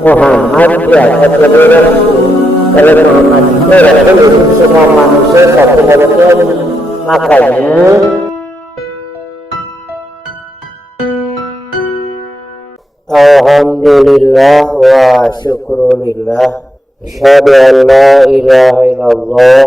Muhammad diangkat jadi rasul. Kalau Muhammad itu rasul untuk semua manusia sampai hari kiamat. Makanya alhamdulillah wa syukrulillah, asyhadu an la ilaha illallah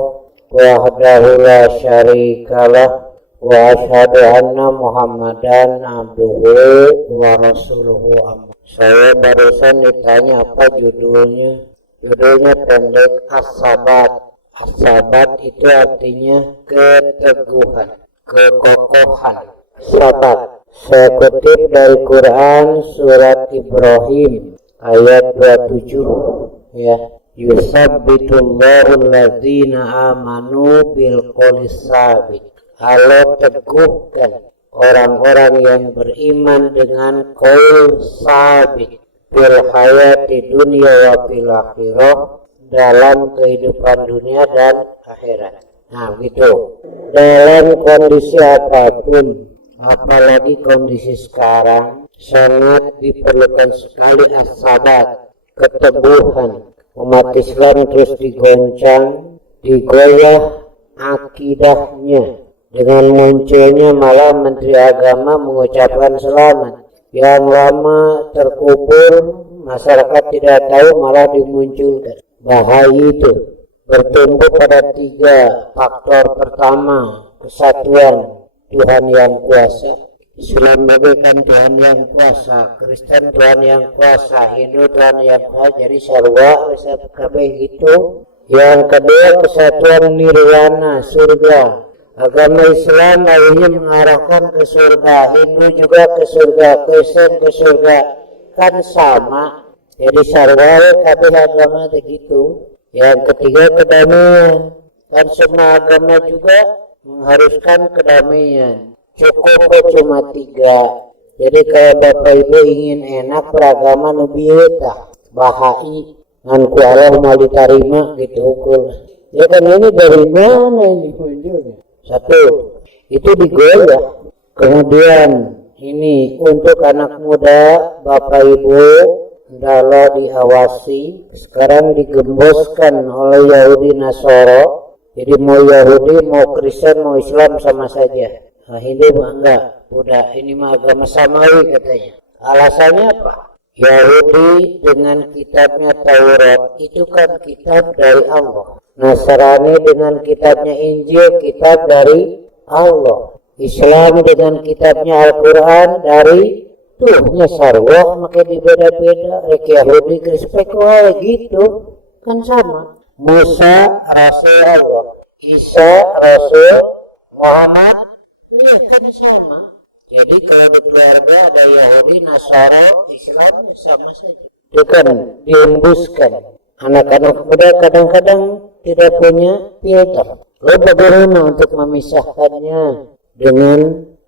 wahdahu la syarikalah wa asyhadu anna Muhammadan abduhu wa rasuluhu amma. Saya barusan ditanya apa judulnya. Judulnya pendek, As-Sabat. As-Sabat itu artinya keteguhan, kekokohan. Sabat. Saya kutip dari Quran surat Ibrahim ayat 27 ya. Yusabbitullahu alladzina amanu bil qolis sabit. Allah teguhkan orang-orang yang beriman dengan qaul sabit fil hayati dunia wa fil akhirah, dalam kehidupan dunia dan akhirat. Nah gitu. Dalam kondisi apapun, apalagi kondisi sekarang, sangat diperlukan sekali as-sabat, keteguhan. Umat Islam terus digoncang, digoyah akidahnya dengan munculnya malah Menteri Agama mengucapkan selamat. Yang lama terkubur, masyarakat tidak tahu, malah dimunculkan. Bahaya itu bertumbuh pada 3 faktor. Pertama, kesatuan Tuhan yang kuasa. Islam bagaikan Tuhan yang kuasa, Kristen Tuhan yang kuasa, Hindu Tuhan yang kuasa. Jadi sarwa kabeh gitu. Yang kedua, kesatuan nirwana, surga. Agama Islam akhirnya mengarahkan ke surga, Hindu juga ke surga, Kristen ke surga, kan sama. Jadi sarwa kabeh agama begitu. Yang ketiga, kedamaian. Kan semua agama juga mengharuskan kedamaian. Cukup cuma 3. Jadi kalau Bapak Ibu ingin enak beragama nubieta bahai nganku Allah mau diterima gitu ukur. Ya kan ini dari mana ini munculnya? 1, itu digoyah. Kemudian ini untuk anak muda, Bapak Ibu hendaklah diawasi. Sekarang digemboskan oleh Yahudi Nasoro. Jadi mau Yahudi, mau Kristen, mau Islam sama saja. Nah, Hindu mah enggak, udah ini mah agama samawi katanya. Alasannya apa? Yahudi dengan kitabnya Taurat itu kan kitab dari Allah. Nasrani dengan kitabnya Injil, kitab dari Allah. Islam dengan kitabnya Al-Quran dari tuhnya sarwa, maka dibeda-beda. Rek Yahudi Kristen wae gitu, kan sama. Musa Rasul Allah, Isa Rasul, Muhammad kan sama. Jadi kalau di keluarga ada Yahudi, Nasara, Islam sama saja. Itu kan diembuskan. Anak-anak muda kadang-kadang tidak punya filter. Lalu bagaimana untuk memisahkannya dengan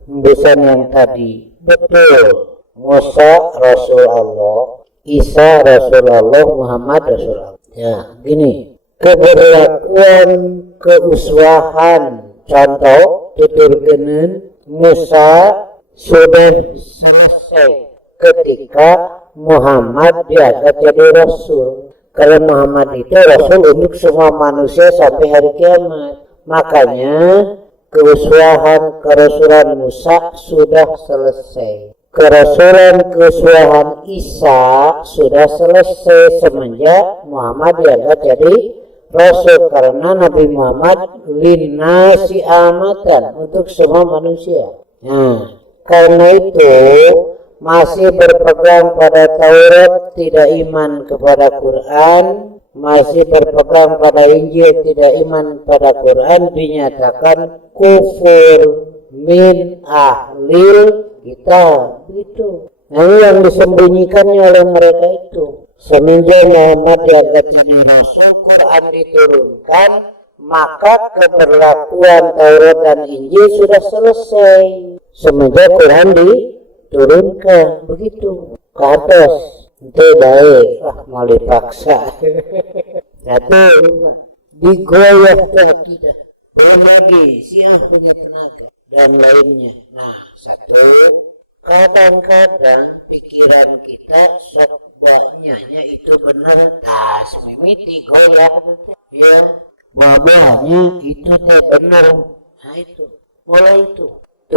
embusan yang tadi? Betul. Musa Rasul Allah, Isa Rasul Allah, Muhammad Rasul Allah. Ya, gini. Keberlakuan keuswahan. Contoh, tuturkeun Musa sudah selesai ketika Muhammad diangkat jadi Rasul. Kalau Muhammad itu Rasul untuk semua manusia sampai hari kiamat. Makanya keuswahan kerasulan Musa sudah selesai. Keuswahan Isa sudah selesai semenjak Muhammad diangkat jadi Rasul, karena Nabi Muhammad linnasi amatan, untuk semua manusia. Nah, karena itu masih berpegang pada Taurat, tidak iman kepada Quran, masih berpegang pada Injil, tidak iman pada Quran, dinyatakan kufur min ahlil kitab. Itu. Nah, ini yang disembunyikannya oleh mereka itu. Semenjak Muhammad diangkat jadi Rasul, Quran diturunkan, maka keberlakuan Taurat dan Injil sudah selesai. Semenjak Quran diturunkan, begitu. Ke atas, itu baik. Mau dipaksa. Satu, digoyah ke akidah. Pribadi, siapa punya tenaga, dan lainnya. Nah, satu, kadang-kadang pikiran kita Mbaknya itu bener tas mimiti goyah ya, mamanya itu teh bener. Nah itu mulai itu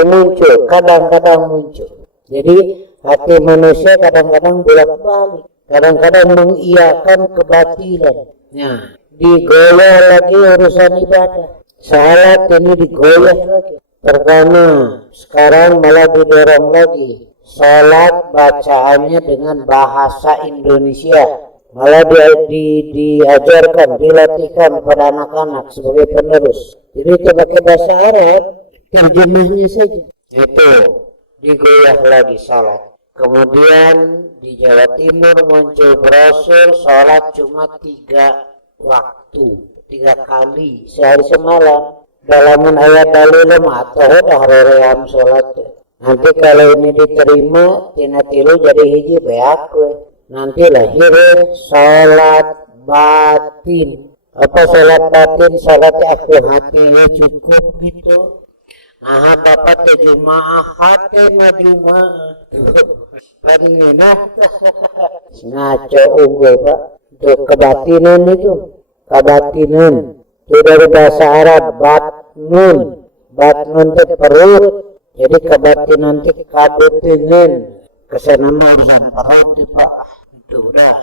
muncul, kadang-kadang muncul. Jadi hati manusia kadang-kadang bolak-balik, kadang-kadang mengiyakan kebatilan. Nah, digoyah lagi urusan ibadah, salat ini digoyah lagi. Pertama, sekarang malah didorong lagi salat bacaannya dengan bahasa Indonesia, malah diajarkan, dilatihkan pada anak-anak sebagai penerus. Jadi itu pakai bahasa Arab, terjemahnya saja. Itu digoyah lagi salat. Kemudian di Jawa Timur muncul brosur salat cuma 3 waktu, 3 kali sehari semalam. Dalaman ayat dalil atau dah reream salat. Nanti kalau ini diterima tina tilu jadi hiji beak we. Nanti lahir salat batin. Apa salat batin? Salat aku hatinya cukup gitu. Nah, bapak teh jumaah hati mah jumaah. Penginah. Ngaco unggul Pak. Itu kebatinan itu. Kebatinan. Itu dari bahasa Arab batnun. Batnun itu perut. Jadi kebatinan itu kabutinan. Kesana urusan perut itu Pak. Itu udah.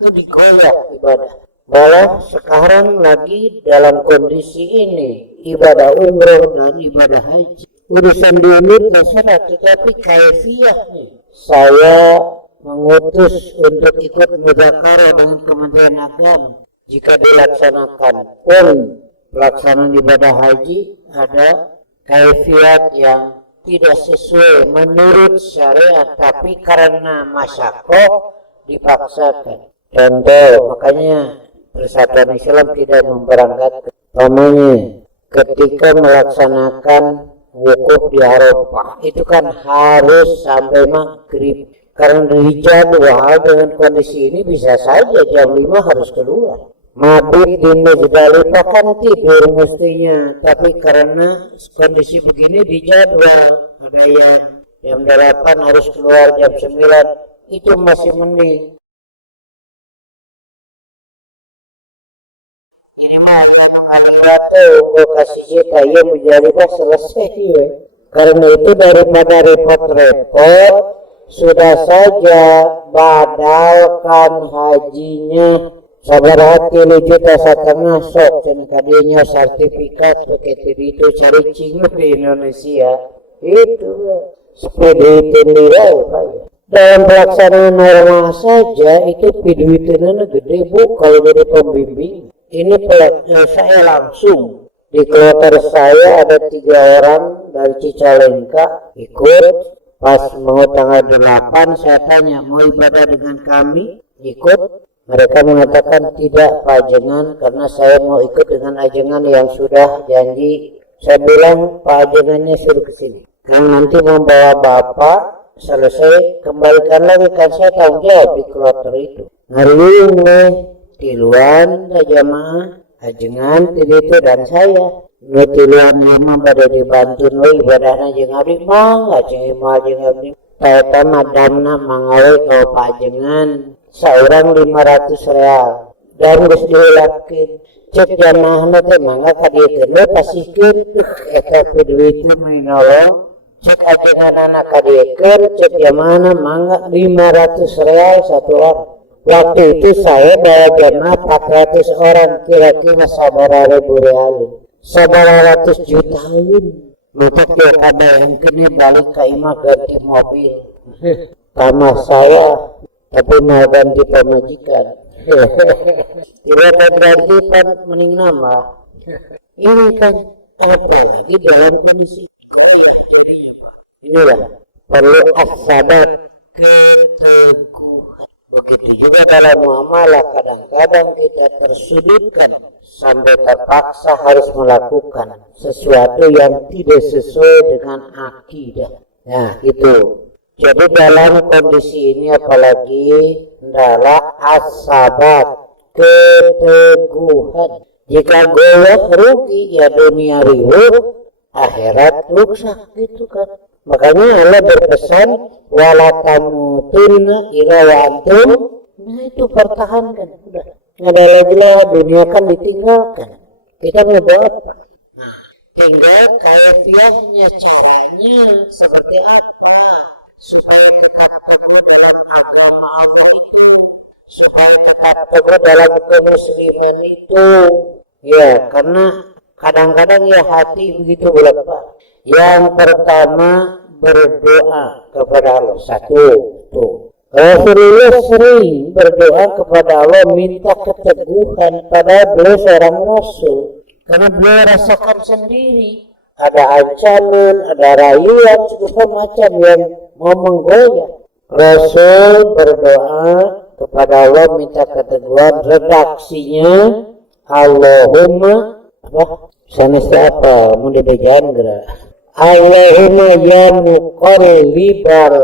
Itu digoyah ibadah. Malah sekarang lagi dalam kondisi ini ibadah umroh dan ibadah haji. Urusan duit terserah, tetapi kaifiah nih. Saya mengutus untuk ikut mudzakarah dengan Kementerian Agama. Jika dilaksanakan pun pelaksanaan ibadah haji ada kaifiat yang tidak sesuai menurut syariat, tapi karena masyakoh dipaksakan. Contoh, makanya Persatuan Islam tidak memberangkatkan. Namanya ketika melaksanakan wukuf di Arafah itu kan harus sampai maghrib. Karena dari jadwal dengan kondisi ini bisa saja jam 5 harus keluar. Mabit di Muzdalifah kan tidur mestinya, tapi karena kondisi begini di jadwal ada yang jam 8 harus keluar jam 9, itu masih mending. Ini mah ada batu, gue kasih jika ya Muzdalifah selesai ya. Karena itu daripada repot-repot, sudah saja badalkan hajinya. Sabar hati 1,5 juta sok cina kadinya sertifikat begitu itu cari cinggu di Indonesia itu sepeda itu nilai Pak. Dalam pelaksanaan normal saja itu duitnya gede Bu kalau jadi pembimbing. Ini saya langsung di kloter saya ada 3 orang dari Cicalengka ikut. Pas mau tanggal 8 saya tanya mau ibadah dengan kami ikut. Mereka mengatakan tidak Pak Ajengan karena saya mau ikut dengan ajengan yang sudah janji. Saya bilang Pak Ajengannya suruh ke sini. Nanti membawa Bapak selesai kembalikan lagi kan saya tanggung jawab di kloter itu. Hari ini tiluan jamaah ajengan itu dan saya. Tiluan lama pada dibantu ibadahnya jeung abdi mah jeung abdi. Eta madamna mangawe ka Pak Ajengan. Seorang 500 real dan harus dilakukan cek jamaahnya teh mangga kadiekeun pasikeun eta duitna menolong cek ajengan anak kadiekeun cek jamaahnya mangga 500 real satu orang. Waktu itu saya bawa jamaah 400 orang kira-kira sabaraha ribu real 900 jutaan untuk dia kabayangkeun balik ka imah ganti mobil kamar saya tapi mau ganti pemajikan. Tidak berarti pan mening nama. Ini kan apa lagi dalam kondisi jadinya Pak. Inilah perlu as-sabar, keteguhan. Begitu juga dalam muamalah kadang-kadang kita tersudutkan sampai terpaksa harus melakukan sesuatu yang tidak sesuai dengan akidah. Nah itu. Jadi dalam kondisi ini apalagi adalah as-sabat, keteguhan. Jika goyah rugi ya dunia riuh, akhirat rusak gitu kan. Makanya Allah berpesan wala tamutunna illa wa antum. Nah itu pertahankan. Udah. Nggak ada lagi lah, dunia kan ditinggalkan. Kita mau buat apa? Nah, tinggal kaifiahnya, caranya seperti apa supaya tetap teguh dalam agama Allah itu, supaya tetap teguh dalam kemusliman itu. Ya, karena kadang-kadang ya hati begitu bolak-balik. Yang pertama berdoa kepada Allah. Satu, tuh. Rasulullah sering berdoa kepada Allah minta keteguhan pada beliau seorang Rasul. Karena beliau rasakan sendiri ada ancaman, ada rayuan segala macam yang mau menggoyah. Rasul berdoa kepada Allah minta keteguhan, redaksinya Allahumma sanesta apa mau dibejain gerak Allahumma ya muqallibal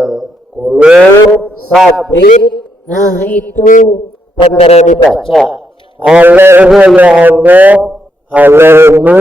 qulub sabit. Nah itu pandara dibaca Allahumma ya Allah, Allahumma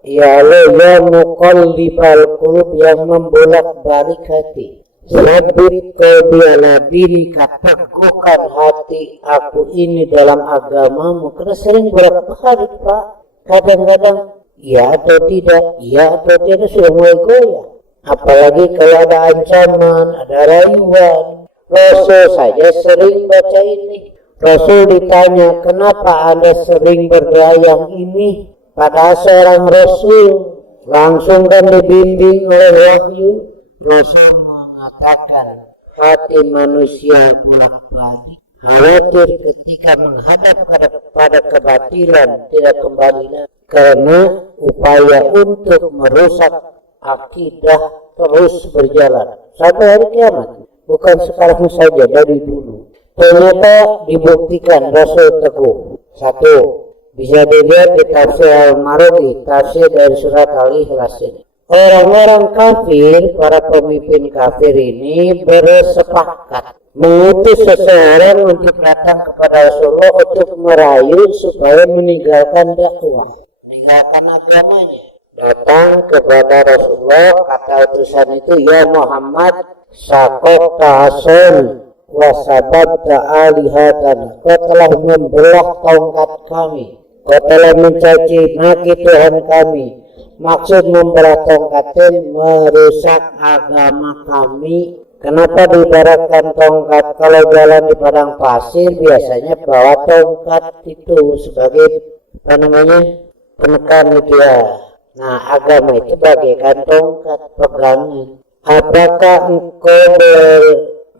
ya Allah ya muqallibal qulub, yang membolak-balik hati, sabit qalbi ala dinika, teguhkan hati aku ini dalam agamamu. Karena sering bolak-balik Pak, kadang-kadang ya atau tidak, ya atau tidak sudah mulai goyah. Apalagi kalau ada ancaman, ada rayuan. Rasul saja sering baca ini. Rasul ditanya, kenapa Anda sering berdoa yang ini? Pada seorang Rasul langsung kan dibimbing oleh wahyu. Rasul mengatakan hati manusia bolak-balik, khawatir ketika menghadap pada kebatilan tidak kembali lagi, karena upaya untuk merusak akidah terus berjalan sampai hari kiamat. Bukan sekarang saja, dari dulu. Ternyata dibuktikan Rasul teguh. Satu, bisa dilihat di tafsir Al-Marudi, tafsir dari surat Al-Ikhlas ini. Orang-orang kafir, para pemimpin kafir ini bersepakat mengutus seseorang untuk datang kepada Rasulullah untuk merayu supaya meninggalkan dakwah, meninggalkan agamanya. Datang kepada Rasulullah, kata utusan itu, ya Muhammad, sakota ason wasababta alihatan, kau telah membelah tongkat kami, kau telah mencaci maki Tuhan kami. Maksud membelah tongkat merusak agama kami. Kenapa diibaratkan tongkat? Kalau jalan di padang pasir biasanya bawa tongkat itu sebagai penekan itu ya. Nah, agama itu bagaikan tongkat pegangan. Apakah engkau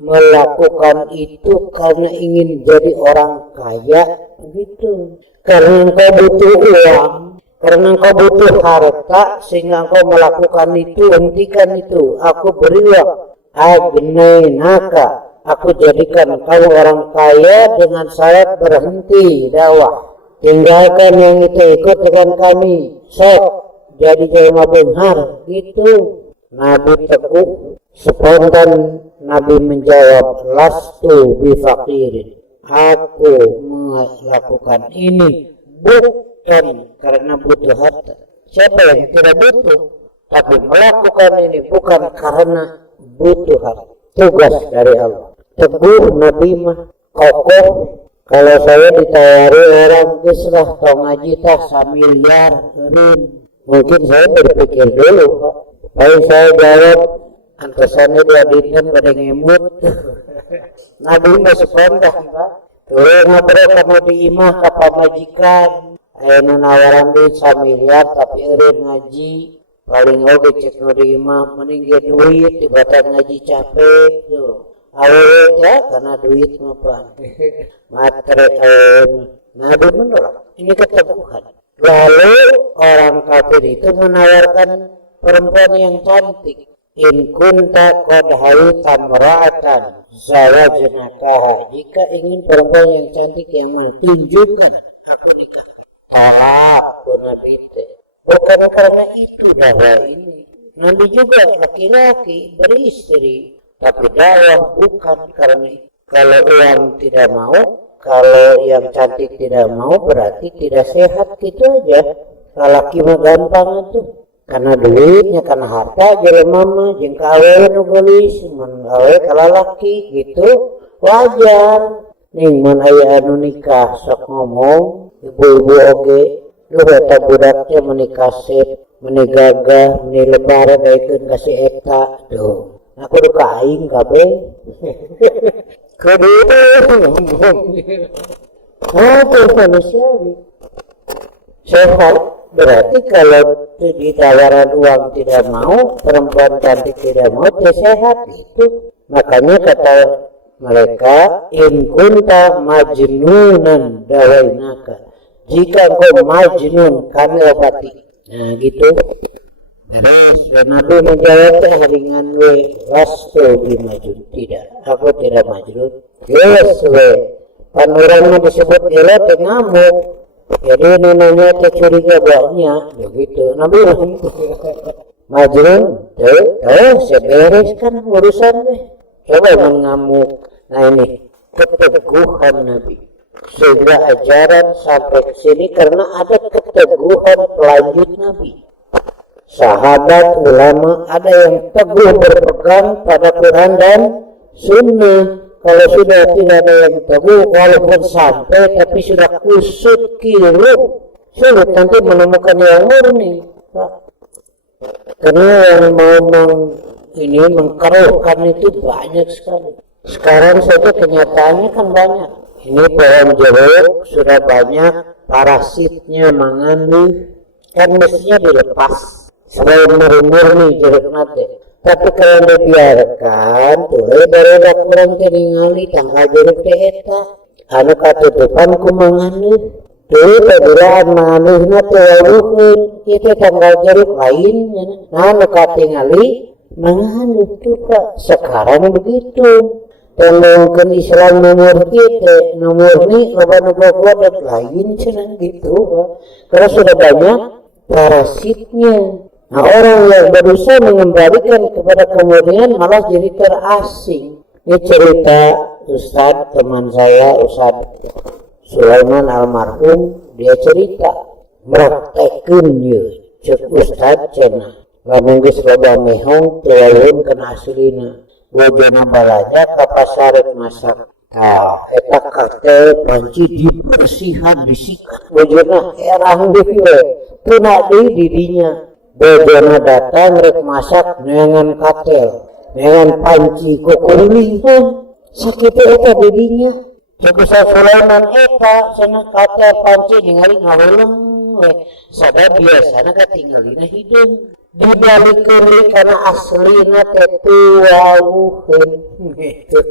melakukan itu karena ingin jadi orang kaya? Begitu. Karena engkau butuh uang, karena engkau butuh harta, sehingga engkau melakukan itu. Hentikan itu. Aku beri uang. Agnainaka, aku jadikan kamu orang kaya dengan syarat berhenti dakwah. Tinggalkan yang itu, ikut dengan kami. Jadi jelma benar. Gitu. Nabi teguh, spontan Nabi menjawab, lastu bifakirin. Aku melakukan ini bukan karena butuh harta. Siapa yang tidak butuh, tapi melakukan ini bukan karena butuh harta. Tugas dari Allah. Teguh Nabi mah kokoh. Kalau saya ditawari orang gesrah tau ngaji tah samiliar kering, mungkin saya berpikir dulu Pak. Paling saya jawab antesannya dia dindem pada ngemut. Nabi mah spontan Pak. Turun ngobrol kamu di imah ke pamajikan, ayo nawaran duit samiliar tapi eureun ngaji. Paling oge cek nu di imah mending ge duit tibatan ngaji capek tuh. Awet ya karena duit mah pan. Matre Nabi menolak. Ini keteguhan. Lalu orang kafir itu menawarkan perempuan yang cantik. In kunta qad hayta mar'atan zawajnakaha, jika ingin perempuan yang cantik yang menunjukkan aku nikah. Aku Nabi itu bukan karena itu bahwa ini Nabi juga laki-laki beristri, tapi dakwah bukan karena itu. Kalau yang tidak mau, kalau yang cantik tidak mau, berarti tidak sehat gitu aja. Laki mah gampang itu. karena duitnya karena harta jelema mah jeung ka awewe nu geulis mun awewe ka lalaki gitu wajar ning mun aya anu nikah sok ngomong ibu-ibu oge lu eta budak teh menikah sep menigagah menilebar daekeun ka si eta tuh aku duka aing kabeh kudu tuh manusiawi sehat berarti kalau ditawaran uang tidak mau perempuan cantik tidak mau dia sehat itu makanya kata mereka in kunta majnunan dawainaka jika engkau majnun kami obati nah gitu terus Nabi menjawab haringan we lastu bimajnun tidak aku tidak majnun yes we panurangnya disebut gila teh ngamuk jadi neneknya teh curiga banyak begitu Nabi majnun seberes kan urusan deh coba mengamuk nah ini keteguhan Nabi sehingga ajaran sampai ke sini karena ada keteguhan pelanjut Nabi. Sahabat ulama ada yang teguh berpegang pada Quran dan Sunnah. Kalau sudah tidak ada yang teguh, walaupun sampai tapi sudah kusut kiru, sulit nanti menemukan yang murni. Karena yang mau mengkeruhkan itu banyak sekali. Sekarang saja kenyataannya kan banyak. Ini pohon jeruk sudah banyak parasitnya mengandung kan mestinya dilepas selain murni jeruk nate tapi kalau dibiarkan tuh baru kurang ningali tanggal jeruk teh eta anu katutupan ku mangandung tuh tadulaan mangandung nate waluhun itu tanggal jeruk lain nah anu katingali mangandung tuh Pak sekarang begitu mungkin Islam nomor kita nomor ini loba lain cenah gitu karena sudah banyak parasitnya nah orang yang berusaha mengembalikan kepada kemurnian malah jadi terasing ini cerita Ustadz teman saya Ustadz Sulaiman almarhum dia cerita meraktekeun ye cek Ustadz cenah lamun geus loba mehong teu kena aslina bojona balanya ke pasar masak nah eta kate panci dibersihan disikat bojona herang deui we tuna deui didinya bojona datang rek masak neangan katel neangan panci kukuling sakit eta didinya Cukusa Sulaiman eta cenah katel panci ningali ngaweleng we sabab biasana katingalina hidung dibalik karena aslina teh wauheun gitu.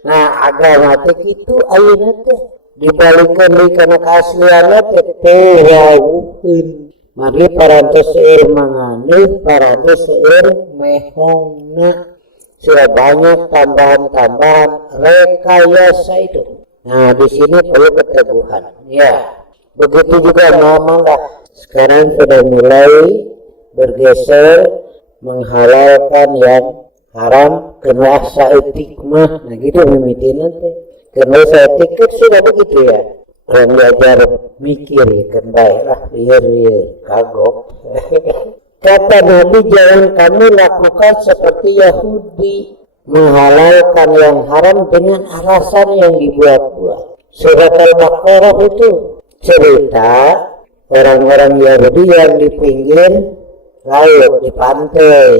Nah agama teh kitu ayeuna teh dibalikeun karena keaslianna teh wauheun. Mari parantos seueur manganeun parantos seueur mehongna sudah banyak tambahan-tambahan rekayasa itu. Nah di sini perlu keteguhan. Ya begitu juga ngomong lah. Sekarang sudah mulai bergeser menghalalkan yang haram kena saeutik mah nah gitu mimitina teh kena saeutik sudah begitu ya orang belajar mikir ya kan baiklah biar kagok kata Nabi jangan kamu lakukan seperti Yahudi menghalalkan yang haram dengan alasan yang dibuat-buat surat Al-Baqarah itu cerita orang-orang Yahudi yang di pinggir laut di pantai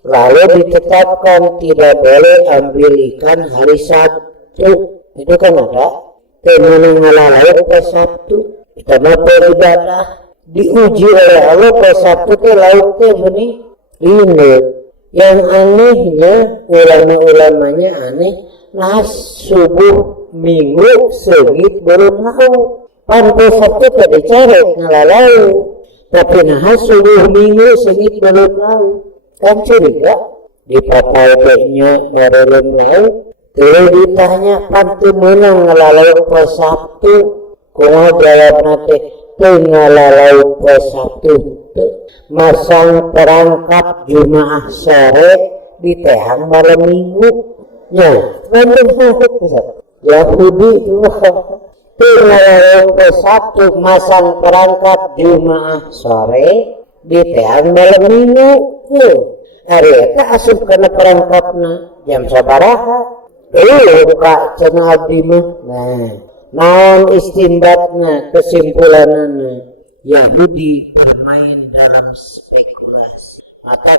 lalu ditetapkan tidak boleh ambil ikan hari Sabtu itu kan ada teman laut pas Sabtu kita mau beribadah diuji oleh Allah pas Sabtu ke laut teh benih lindung yang anehnya ulama-ulamanya aneh nah subuh minggu segit belum laut pantai Sabtu tadi cari ngalalau tapi nah subuh minggu segit belum laut kan curiga di papainya barelem laut terus ditanya pantu menang ngalalau pas Sabtu kumaha jawabna teh teu ngalalau pas Sabtu masang perangkap Jumaah sore di tehang malam minggu nya bener Yahudi teu ngalalau pas Sabtu masang perangkap Jumaah sore di teang malam minggu. Hari eta asup kana perangkapna jam sabaraha. Kak cenah abdi mah. Nah, naon istinbatna kesimpulanana? Yahudi bermain dalam spekulasi. Maka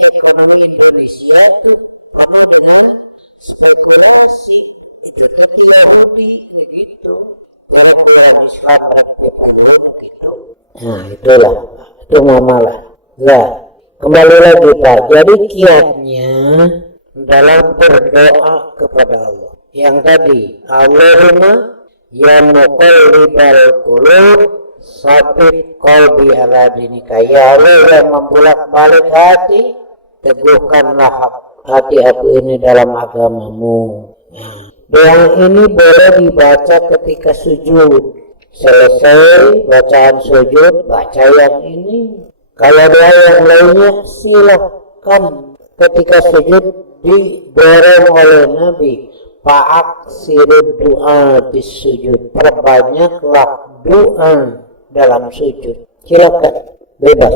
ekonomi Indonesia tuh penuh dengan spekulasi. Itu tadi Yahudi begitu. Para ulama Islam praktikkan begitu. Nah, itulah. Itu mamalah. Nah, kembali lagi Pak. Jadi kiatnya dalam berdoa kepada Allah. Yang tadi, Allahumma ya muqallibal qulub sabit qalbi ala dinika. Ya Allah yang membulak-balik hati, teguhkanlah hati aku ini dalam agamamu. Doa ini boleh dibaca ketika sujud. Selesai bacaan sujud, baca yang ini. Kalau doa yang lainnya silakan. Ketika sujud didorong oleh Nabi, fa'aksirud doa di sujud, perbanyaklah doa dalam sujud. Silakan, bebas.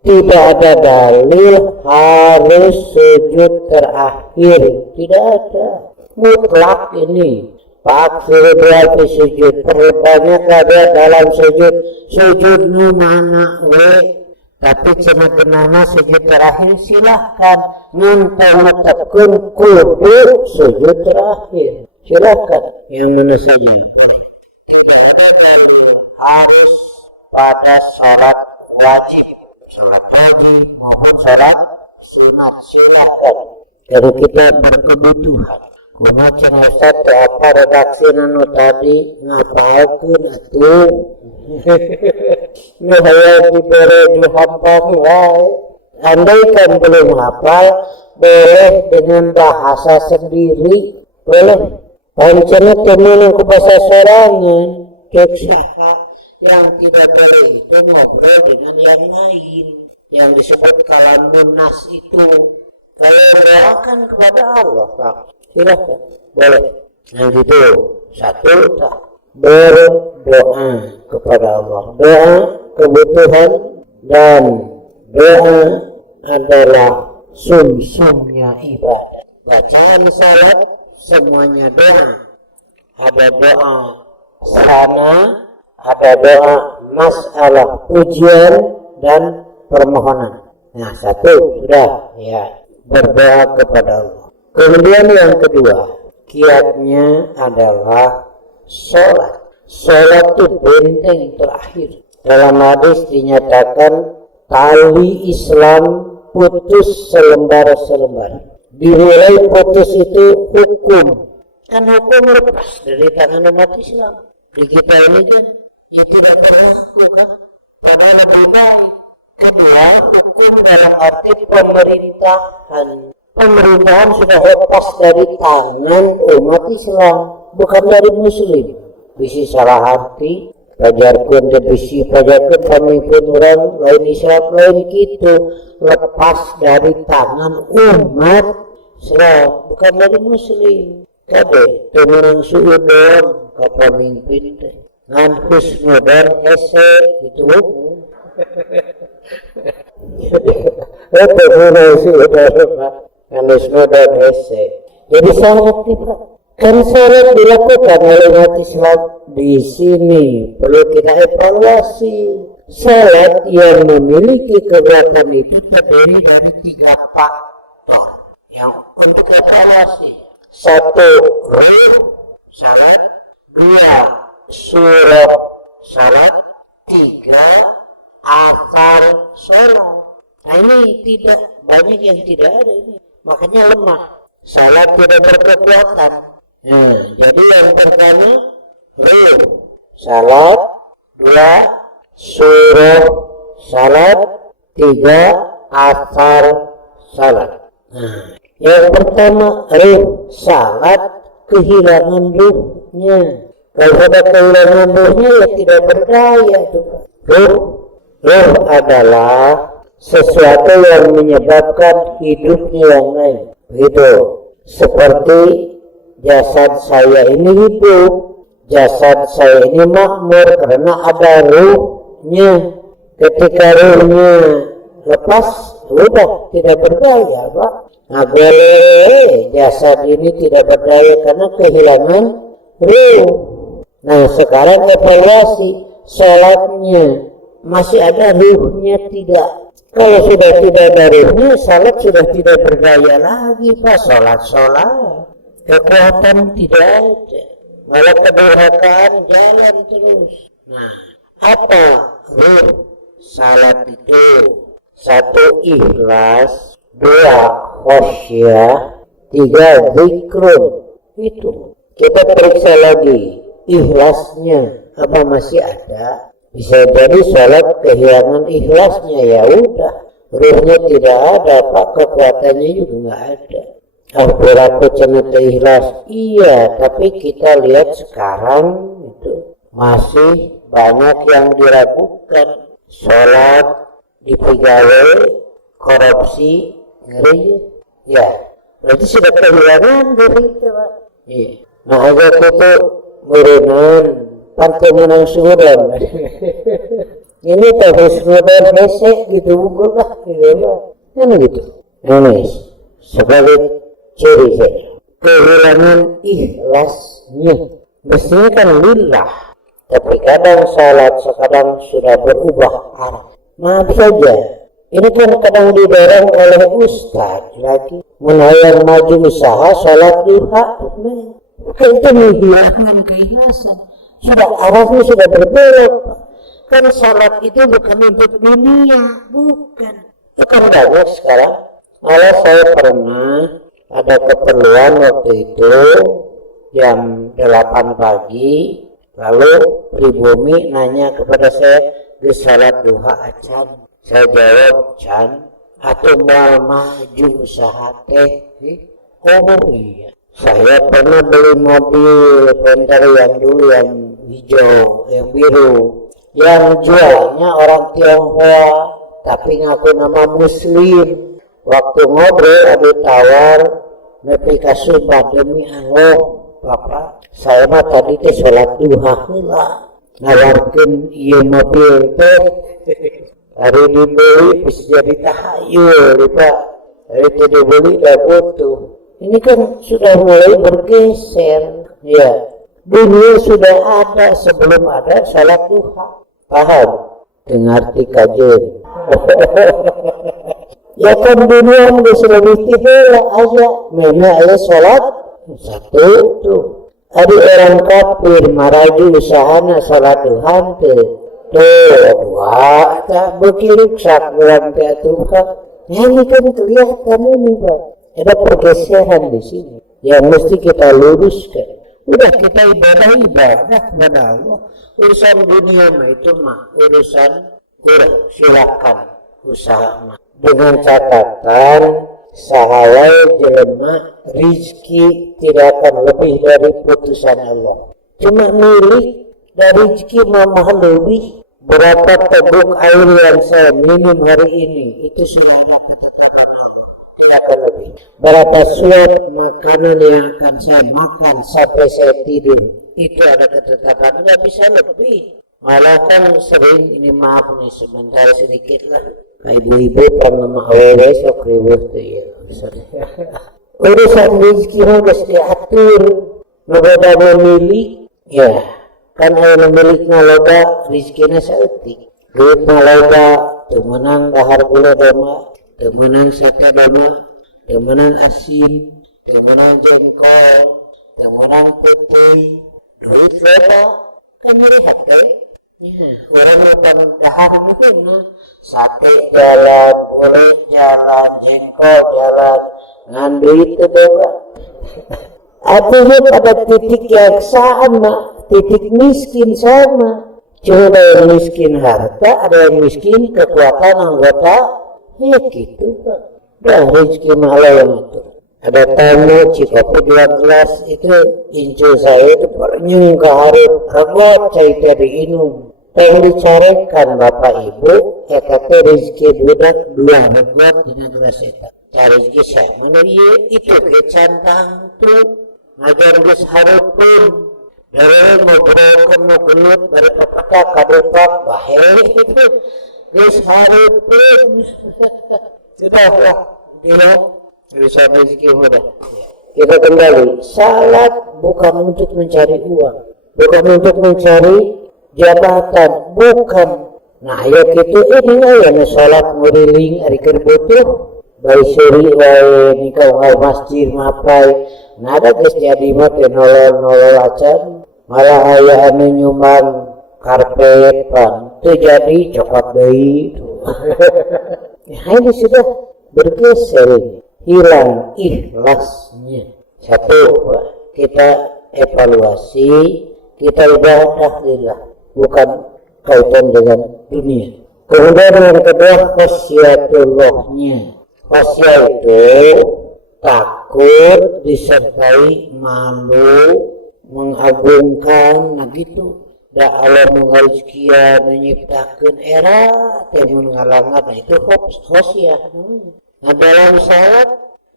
Tidak ada dalil harus sujud terakhir, tidak ada. Mutlak ini. Fa'aksirud doa di sujud, perbanyaklah doa dalam sujud. Sujud nu mana we? Tapi cuma kenana sujud terakhir silahkan. Nanti tekun kudu sujud terakhir. Silahkan. Yang mana saja. Tidak ada dalil harus pada sholat wajib. Sholat wajib maupun sholat sunat. Silahkan. Kalau kita berkebutuhan. Kuma cina Ustaz apa redaksi nanu tadi ngapalkeun atuh. Nu hayang dibere dihafal wae. Andai kan belum hafal, boleh dengan bahasa sendiri, boleh. Pancena temen ku bahasa sorangan, cek yang tidak boleh itu ngobrol dengan yang lain, yang disebut kalamun nas itu. Kalau doakan kepada Allah, Pak. Silahkan, boleh. Yang itu satu, berdoa kepada Allah. Doa kebutuhan dan doa adalah sumsumnya ibadah. Bacaan salat semuanya doa. Ada doa sana, ada doa masalah pujian dan permohonan. Nah, satu sudah ya, berdoa kepada Allah. Kemudian yang kedua, kiatnya adalah sholat. Sholat itu benteng terakhir. Dalam hadis dinyatakan tali Islam putus selembar-selembar. Dinilai putus itu hukum. Kan hukum lepas dari tangan umat Islam. Di kita ini kan, ya tidak berlaku kan. Padahal lebih baik. Kedua, hukum dalam arti pemerintahan. Pemerintahan sudah lepas dari tangan umat Islam, bukan dari Muslim. Bisi salah arti, pajarkan bisi pajarkan pemimpin orang lain Islam lain gitu, lepas dari tangan umat Islam, bukan dari Muslim. Kade temenang suudon ke pemimpin teh, ngan husnudan ese itu. Temenang suudon Manusia dan ese. Jadi syarat tidak. Kan syarat dilakukan oleh umat Islam di sini perlu kita evaluasi. Syarat yang memiliki kekuatan itu terdiri dari 3 faktor yang untuk evaluasi. 1. Ruh syarat, 2. Surah syarat, 3. Asal solo. Nah ini tidak banyak yang tidak ada ini. Makanya lemah. Salat tidak berkekuatan. Jadi yang pertama ruh salat, 2 surah salat, 3 asar salat. Yang pertama ruh salat kehilangan ruhnya. Kalau ada kehilangan ruhnya ya tidak berdaya tuh. Ruh adalah sesuatu yang menyebabkan hidupnya yang lain. Begitu. Seperti jasad saya ini hidup, jasad saya ini makmur karena ada ruhnya. Ketika ruhnya lepas, udah tidak berdaya, Pak. Nah, boleh jasad ini tidak berdaya karena kehilangan ruh. Nah, sekarang evaluasi sholatnya masih ada ruhnya tidak. Kalau sudah tidak ada ruhnya, sholat sudah tidak berdaya lagi, Pak. Sholat kekuatan tidak ada, malah kedurhakaan jalan terus. Nah, apa ruh salat itu? 1 ikhlas, 2 khosyah, 3 zikrun. Itu kita periksa lagi ikhlasnya apa masih ada. Bisa jadi salat kehilangan ikhlasnya, ya udah, ruhnya tidak ada, Pak, kekuatannya juga nggak ada. Aku cenah ikhlas, iya, tapi kita lihat sekarang itu masih banyak yang diragukan. Sholat dipegawai, korupsi, ngeri ya, berarti sudah kehilangan dari itu, Pak. Iya. Nah, agak itu murunan pantai menang sudan. Ini tapi sudan hesek gitu, bukan lah gitu, kan gitu. Ini sebagai ciri kehilangan ikhlasnya. Mestinya kan lillah, tapi kadang salat sekadang sudah berubah arah. Maaf saja, ini kan kadang didorong oleh ustaz lagi menayang maju usaha salat duha. Itu menghilangkan keikhlasan. Sudah arahnya sudah berbelok. Kan salat itu bukan untuk dunia, bukan. Itu kan banyak sekarang. Malah saya pernah ada keperluan waktu itu jam 8 pagi, lalu pribumi nanya kepada saya, di salat duha acan. Saya jawab, can, atau mau maju usaha teh. Oh iya, saya pernah beli mobil Honda yang dulu yang hijau, yang biru, yang jualnya orang Tionghoa tapi ngaku nama muslim. Waktu ngobrol ada tawar nepi ka Sumba, demi Allah Bapak, saya mah tadi teh salat duha heula ngawarkeun ieu mobil teh. Hari dibeli bisa jadi tahayul, Pak. Hari itu dibeli dah butuh. Ini kan sudah mulai bergeser. Ya, dunia sudah ada sebelum ada salat duha. Paham? Dengar kajian. Ya kan dunia sudah istighfar aja. Memang ada salat satu tuh. Ada orang kafir maraju usahana salat duha tuh. Dua, tak berkirim sakuan teatuka. Ini kan kelihatan ini, Pak. Ada pergeseran di sini yang mesti kita luruskan. Udah kita ibadah kepada Allah. Urusan dunia mah itu mah urusan udah silakan usaha mah. Dengan catatan sahawai jelema rizki tidak akan lebih dari putusan Allah. Cuma milik dari rezeki mah lebih. Berapa teguk air yang saya minum hari ini itu sudah ada ketetapan Allah, tidak akan lebih. Berapa suap makanan yang akan saya makan sampai saya tidur itu ada ketetapan, nggak bisa lebih. Malah kan sering, ini maaf nih sebentar sedikit lah, ibu-ibu pernah awewe sok ribuh tuh ya. Urusan rezeki harus diatur, berbeda memilih ya. Kan ayah milik ngaloba rizkina seetik. Duit ngaloba temenang dahar gula doma, temenang sate doma, temenang asin, temenang jengkol, temenang putih. Duit loba kan melihat orang makan dahar mungkin sate jalan, gula jalan, jengkol jalan, ngan duit itu doang. Artinya pada titik yang sama, titik miskin sama. Cuma ada yang miskin harta, ada yang miskin kekuatan anggota. Ya gitu, Pak. Dah rezeki malah yang itu. Ada tamu cikopi 2 gelas itu incu saya itu nyung ke harap regot saya jadi inum. Yang dicarikan Bapak Ibu, kata rezeki budak 2 regot dengan gelas itu. Cari rezeki saya, mana itu kecantang tuh. Agar gus harapun dari ngobrolkan mau gelut dari pepatah kadepak bahaya itu Geus hareupeun. Sudahlah, dia bisa rezeki mudah. Kita kembali, salat bukan untuk mencari uang, bukan untuk mencari jabatan, bukan. Nah, ayat itu ini aya salat nguriling ari keur butuh, bae seuri wae nikah masjid mapai. Nada geus jadi mah teh nolol acan, malah aya anu nyumbang karpet pan, teu jadi cokot deui. Nah, ini sudah bergeser, hilang ikhlasnya. Satu, kita evaluasi, kita ibadah lillah, bukan kaitan dengan dunia. Kemudian yang kedua, khasyatullahnya. Khasyah itu takut disertai malu, mengagungkan, nah gitu. Da Allah mengharuskan menciptakan era teh mengalangan, nah itu khasyah namanya. Nah dalam salat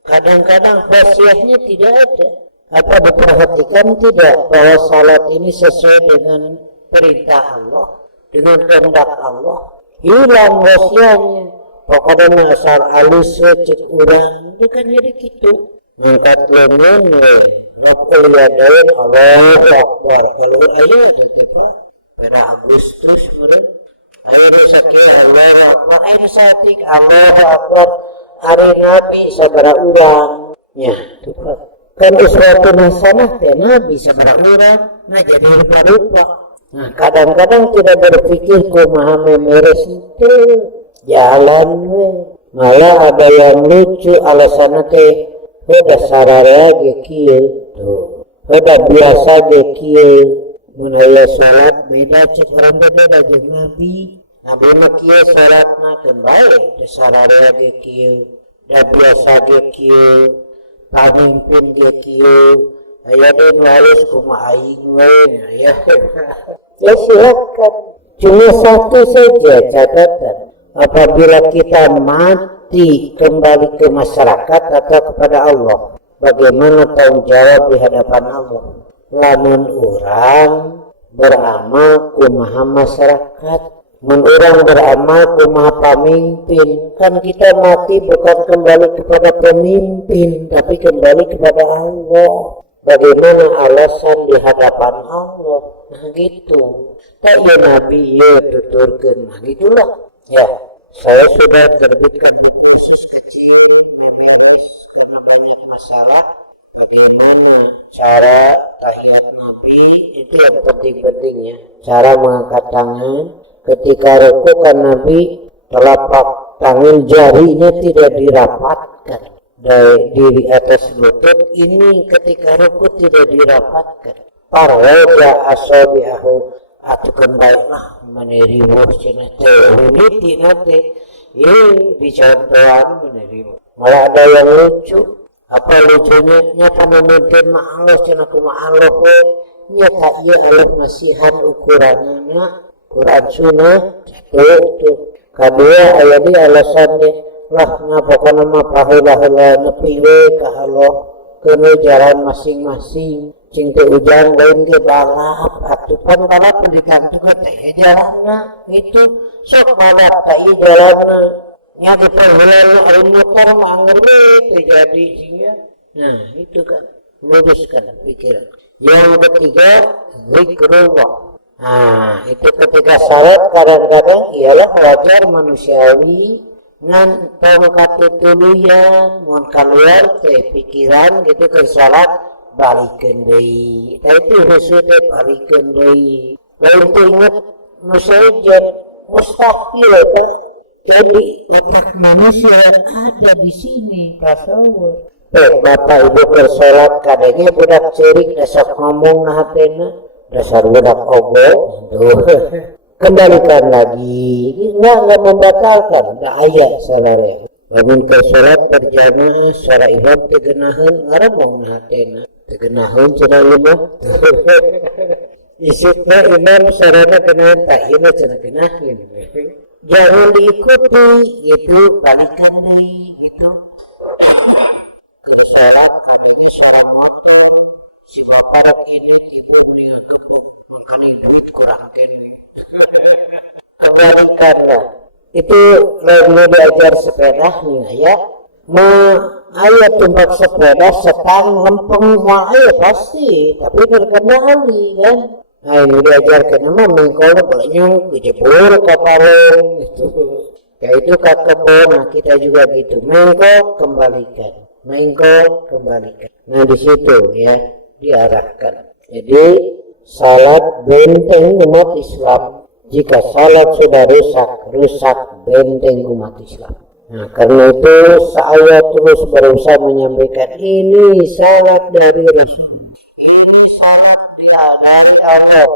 kadang-kadang khasyahnya tidak ada. Apa diperhatikan tidak bahwa salat ini sesuai dengan perintah Allah, dengan kehendak Allah? Hilang khasyahnya. Pokoknya asal alus cek urang, itu kan jadi gitu. Mengkat lemin Rabbul Yadain Allahu Akbar. Kalau ayo itu Pak pada Agustus meureun ayo sakit Allahu Akbar, ayo satik Allahu Akbar. Hari Nabi sabaraha urang nya tuh Pak. Kan uswatun hasanah teh Nabi sabaraha urang, nah jadi lupa. Nah kadang-kadang tidak berpikir kumaha memeres itu jalan we. Malah ada yang lucu alasanna teh udah sararea ge kieu tuh. Udah biasa ge kieu. Mun aya salat beda cek urang beda jeung Nabi. Nabi mah kieu salatna keun bae teh sararea ge kieu. Da biasa ge kieu. Pamimpin ge kieu. Aya deui nu halus kumaha aing we ya. Ya silakan. Cuma satu saja catatan. Apabila kita mati kembali ke masyarakat atau kepada Allah, bagaimana tanggung jawab di hadapan Allah? Lamun orang beramal kumaha masyarakat, mun orang beramal kumaha pamimpin, kan kita mati bukan kembali kepada pemimpin, tapi kembali kepada Allah. Bagaimana alasan di hadapan Allah? Nah gitu. Tak ya Nabi ya tuturkeun, nah gitulah. Ya, saya sudah terbitkan khusus kecil memeres karena banyak masalah. Bagaimana cara tahiyat Nabi itu yang penting-pentingnya. Cara mengangkat tangan ketika rukuk kan Nabi telapak tangan jarinya tidak dirapatkan di atas lutut. Ini ketika rukuk tidak dirapatkan. Parwaja asabi'ahu atukeun baiklah menerimuh cenah teh uliti nate dicontohan menerimuh. Malah ada yang lucu, apa lucunya nya kana nuntun mah Allah cenah kumaha Allah we nya ka ieu Allah masihan ukuranna Quran Sunnah tuh. Kadua aya di alasannya lah ngapokana mah paheula-heula nepi we ka Allah keun jalan masing-masing. Cinta ujang lain ke balap, atupan balap pendidikan juga teh jalanna itu sok balap teh jalanna. Nya kita bulan ari motor mah ngerti terjadi sehingga. Nah, itu kan luruskan pikiran. Yang ketiga, zikrullah. Nah, itu ketika salat kadang-kadang ialah wajar manusiawi ngan tongkat tutuluyan mun kaluar teh pikiran gitu ke salat balikeun deui. Tah itu heuseut teh balikeun deui. Lain teh inget nu saejen mustahil teh jadi otak manusia ada di sini tasawur. Bapak Ibu bersolat kadenge budak ceurik dasar ngomong na hatena dasar budak ogo tuh. Kembalikan lagi, enggak membatalkan, enggak aya sararea. Lamun ke salat berjamaah secara imam tegenaheun ngaramong na hatena. Tegenaheun cenah ieu mah. Isitna imam sarana kenaheun tah ieu mah cenah kenaheun. Jangan diikuti gitu, balikan deui gitu. Ke salat kabeh suara motor, si bapak ini ibu mendingan kebuk, makanya duit kurang kene. Kebalikanlah. itu lalu diajar sepeda nih ya. Ayah tumpak sepeda setang lempeng ayah pasti, tapi terkendali kan. Nah ini diajarkan nama mengkol banyak kejebur kapalong gitu. Ya itu kak kebun, nah kita juga gitu. Mengkol kembalikan. Nah di situ ya diarahkan. Jadi salat benteng umat Islam. Jika salat sudah rusak benteng umat Islam. Nah karena itu saya terus berusaha menyampaikan ini salat dari Rasul. Ini salat dari Allah.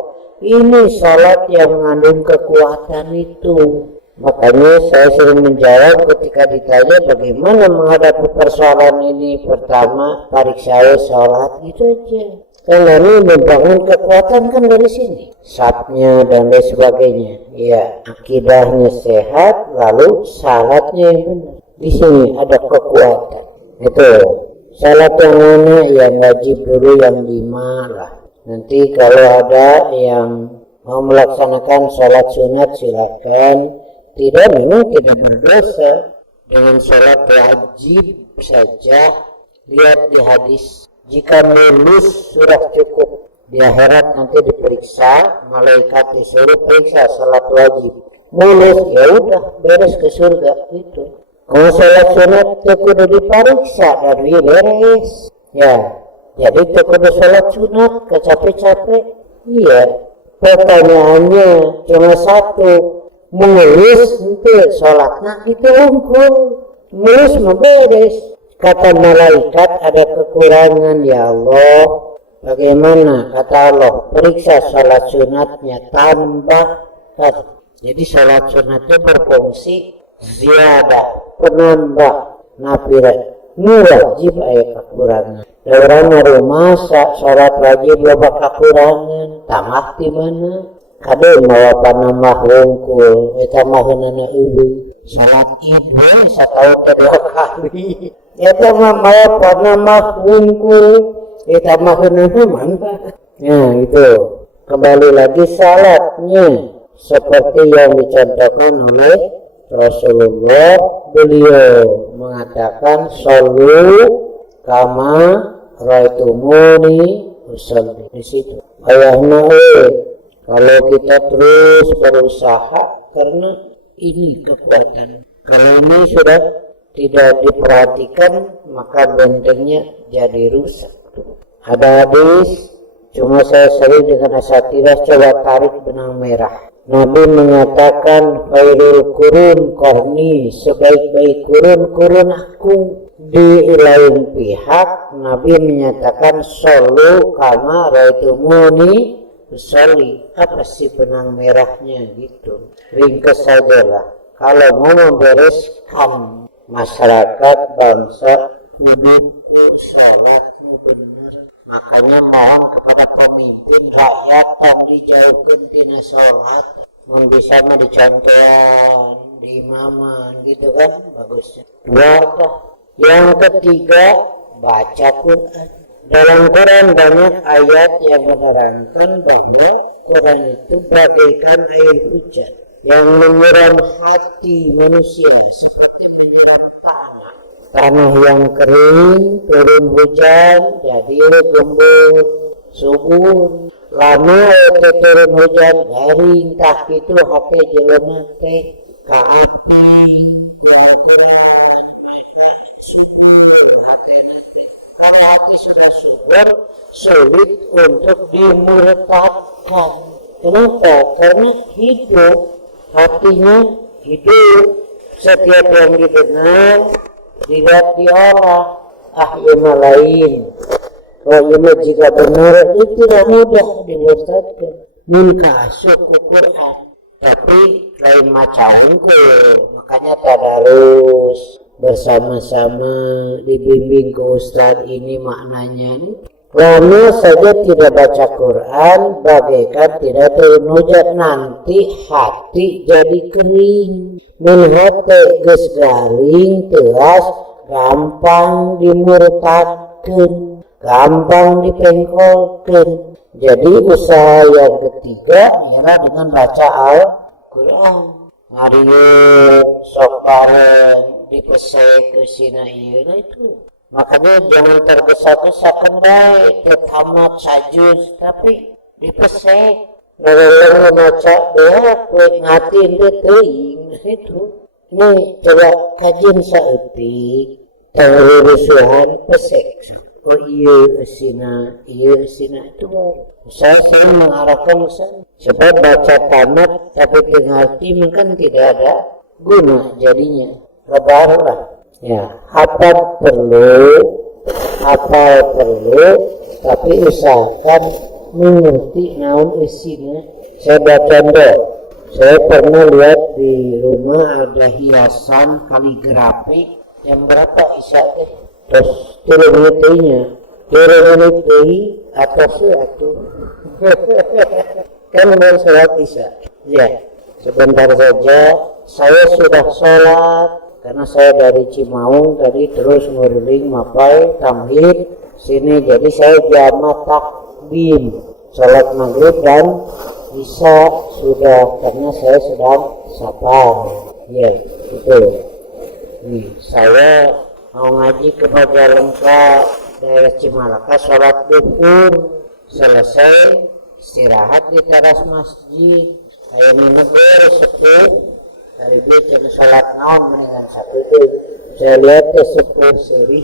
Ini salat yang mengandung kekuatan itu. Makanya saya sering menjawab ketika ditanya bagaimana menghadapi persoalan ini. Pertama, tarik saya sholat gitu aja. Karena ini membangun kekuatan kan dari sini. Sapnya dan lain sebagainya. Ya, akidahnya sehat, lalu salatnya yang benar. Di sini ada kekuatan. Itu, salat yang mana? Yang wajib dulu yang 5 lah. Nanti kalau ada yang mau melaksanakan salat sunat silakan. Tidak, memang tidak berdosa dengan sholat wajib saja. Lihat di hadis, jika mulus sudah cukup. Di akhirat nanti diperiksa, malaikat disuruh periksa sholat wajib. Mulus, ya udah beres ke surga itu. Kalau sholat sunat itu kudu diperiksa dan beres. Ya, jadi itu kudu sholat sunat capek-capek. Iya, pertanyaannya cuma satu. Mulus itu sholatnya itu unggul, mulus memberes. Kata malaikat ada kekurangan ya Allah. Bagaimana? Kata Allah, periksa sholat sunatnya tambahkan. Jadi sholat sunatnya berfungsi ziyadah, penambah nafilah. Ini wajib ayat kekurangan. Orang rumah sholat wajib loba kekurangan. Tamat di mana? Kade mau panamah wungkul, eta mahunana ibu. Salat ibu setahun kedua kali. Eta mau panamah wungkul, eta mahunana mana? Nah itu kembali lagi salatnya seperti yang dicontohkan oleh Rasulullah. Beliau mengatakan shollu kama ra'aitumuni usolli. Di situ ayahna kalau kita terus berusaha karena ini kekuatan. Kalau ini sudah tidak diperhatikan maka bentengnya jadi rusak. Ada hadis, cuma saya sering dengan asatidah coba tarik benang merah. Nabi mengatakan khairul qurun qarni, sebaik-baik kurun aku. Di lain pihak Nabi menyatakan shollu kama ra'aitumuni usolli. Apa sih benang merahnya gitu? Ringkas saja lah. Kalau mau membereskan masyarakat bangsa mendukung sholatmu benar, makanya mohon kepada pemimpin rakyat yang dijauhkan tina sholat, bisa mah dicontohan, diimaman gitu kan, bagusnya. Dua, yang ketiga baca Quran. Dalam Quran banyak ayat yang menerangkan bahwa Quran itu bagaikan air hujan yang menyiram hati manusia seperti menyiram tanah yang kering, turun hujan jadi gembur, subur. Lama itu turun hujan garing, tak itu HP jelema teh ka api yang Quran mereka subur hatena teh. Kalau hati sudah subur, sulit untuk dimurtadkan. Kenapa? Karena hidup, hatinya hidup. Setiap yang didengar tidak diolah. Yang lain. Kalau jika benar itu tidak mudah dimurtadkan. Minta suku Quran, tapi lain macam ke. Makanya tadarus bersama-sama dibimbing ke Ustadz ini maknanya. Lama saja tidak baca Quran bagaikan tidak turun hujan, nanti hati jadi kering. Menhati geus garing teras gampang dimurtadkeun, gampang dipengkolkeun. Jadi usaha yang ketiga ialah dengan baca Al-Quran. ngarieu sok bareng dipesek ke sina ieu itu. Makanya jangan tergesa-gesa kendai teu tamat sajus tapi dipesek. Ngareng maca beak we ngatin teh teuing itu. Ini coba kajian saeutik terurusuhan pesek. Oh iya sina itu saya mengarahkan sebab baca tamat tapi dengarti mungkin tidak ada guna jadinya lebar lah ya hafal perlu tapi usahakan mengerti naon isinya. Saya baca contoh, saya pernah lihat di rumah ada hiasan kaligrafi yang berapa isya terus 3 menitnya 3 menit atas itu kan mau sholat isya ya sebentar saja saya sudah sholat karena saya dari Cimaung tadi terus nguriling mapai tamhid sini jadi saya jamaah takdim sholat maghrib dan isya sudah karena saya sedang safar ya betul nih saya mau ngaji ke Majalengka daerah Cimalaka sholat duhur selesai istirahat di teras masjid saya menegur sepuh dari itu sholat naon mendingan satu itu saya lihat ke sepuh seri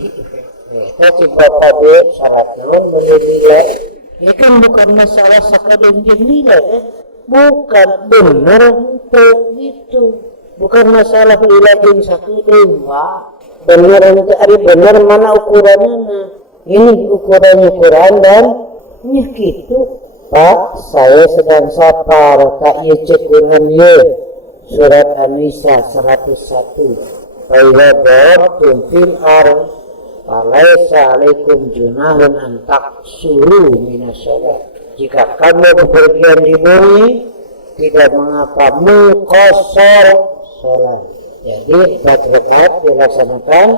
itu si bapak dia sholat naon menilai ini kan bukan masalah sekadar nilai bukan benar untuk itu bukan masalah nilai satu pak benar benar mana ukurannya ini ukuran dan ini gitu pak saya sedang safar tak iya cekuran ye surat An-Nisa 101 Faizadur fil ardh falaisa alaikum junahun an taqsuru minas shalah jika kamu bepergian di bumi tidak mengapa mengqashar salat. Jadi 4 rakaat dilaksanakan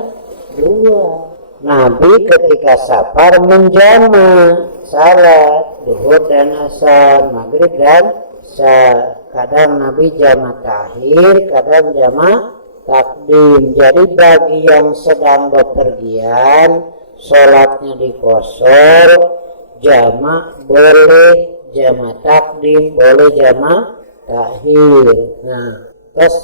2. Nabi ketika safar menjama salat zuhur dan asar, maghrib dan isya. Kadang Nabi jama takhir, kadang jama takdim. Jadi bagi yang sedang bepergian, salatnya dikosor, jama boleh, jama takdim boleh, jama takhir. Nah, terus